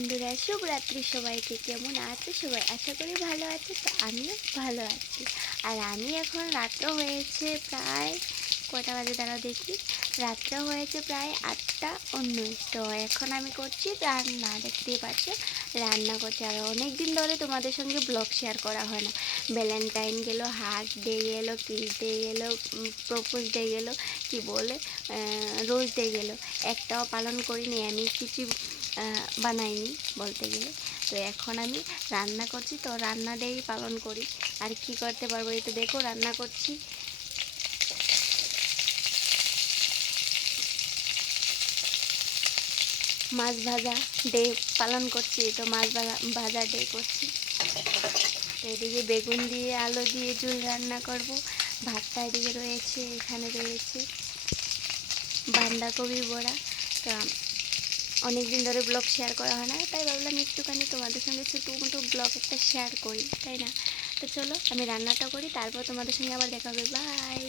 বন্ধুরা, শুভরাত্রি সবাইকে। কেমন আছে সবাই? আশা করি ভালো আছে, তো আমিও ভালো আছি। আর আমি এখন রাত্র হয়েছে প্রায় কটা বাজে দাঁড়াও দেখি? রাত্র হয়েছে প্রায় আটটা উনিশ। তো এখন আমি করছি রান্না। দেখতেই পাচ্ছ, রান্না করছি। আর অনেক দিন ধরে তোমাদের সঙ্গে ব্লগ শেয়ার করা হয় না। ভ্যালেন্টাইন গেলো হার্ট ডে গেলো কিস ডে গেলো প্রপোজ ডে গেলো কি বলে রোজ ডে গেলো। একটাও পালন করিনি, আমি কিছু বানাইনি বলতে গেলে। তো এখন আমি রান্না করছি, তো রান্না দিয়েই পালন করি। আর কি করতে পারব এই তো দেখো, রান্না করছি। মাছ ভাজা ডে পালন করছি তো মাছ ভাজা ভাজা ডে করছি। এদিকে বেগুন দিয়ে, আলু দিয়ে ঝুল রান্না করব। ভাতটা এদিকে রয়েছে, এখানে রয়েছে। বাঁধাকপি বড়া। তা অনেক দিন ধরে ব্লগ শেয়ার করা হয় না, তাই ভাবলাম একটুখানি তোমাদের সঙ্গে ছোটো মোটো ব্লগ একটা শেয়ার করি, তাই না? তো চলো আমি রান্নাটা করি, তারপর তোমাদের সঙ্গে আবার দেখা হবে বাই